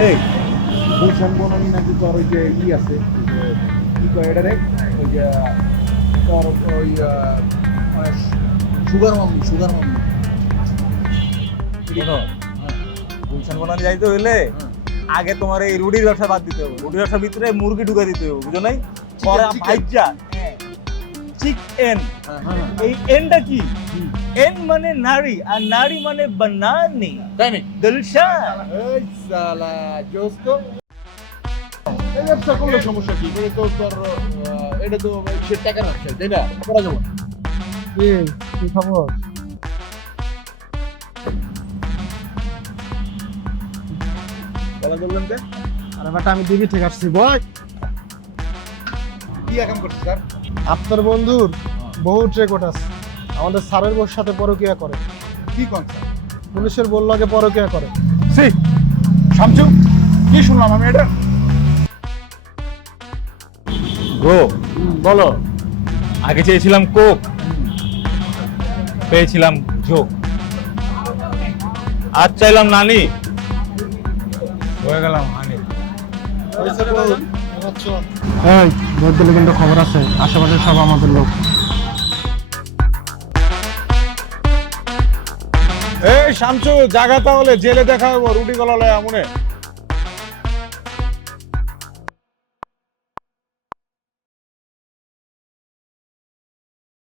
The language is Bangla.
এই গুলশান বনানি নাকি তোর ওই যে আছে ওই যে কি কয় এটা রে ওই যে তোর ওই সুগার মাম্মি শোনো, গুলশান বনানি যাইতে হইলে আগে তোমার এই রুটির ব্যবসা বাদ দিতে হবে। রুটির ব্যবসার ভিতরে মুরগি ঢুকা দিতে হবে, বুঝো নাই? করা ভাইজা চিকেন। এই এনটা কি? এন মানে নারী, আর নারী মানে বানানি। তাই নাকি? দিলশান। এই সালা জোস তো এই ব্যবসা করলে সমস্যা কি? এটা তো তোর এটা তো সে টাকা রাখছে তাই না? করা যাবে না। কি খবর? বলা বললেন যে আরে বেটা আমি দিঘি থেকে আসছি বল। কি এখন করছে স্যার? আপনার বন্ধুর বহুত রেকর্ড আছে, আমাদের স্যারের বউর সাথে পরকিয়া করে। কি কনসার? পুলিশের বললো আগে পরকিয়া করে। সি শামসু কি শুনলাম আমি এটা? ব্রো বলো। আগে চেয়েছিলাম কোক, পেয়েছিলাম জোক। আজ চাইলাম নানি, হয়ে গেলাম হানি। এই ভোট দিলে কিন্তু খবর আছে, আশেপাশে সব আমাদের লোক। এই শামসু জায়গা তাহলে জেলে দেখা হবো রুটি গলালে আমনে।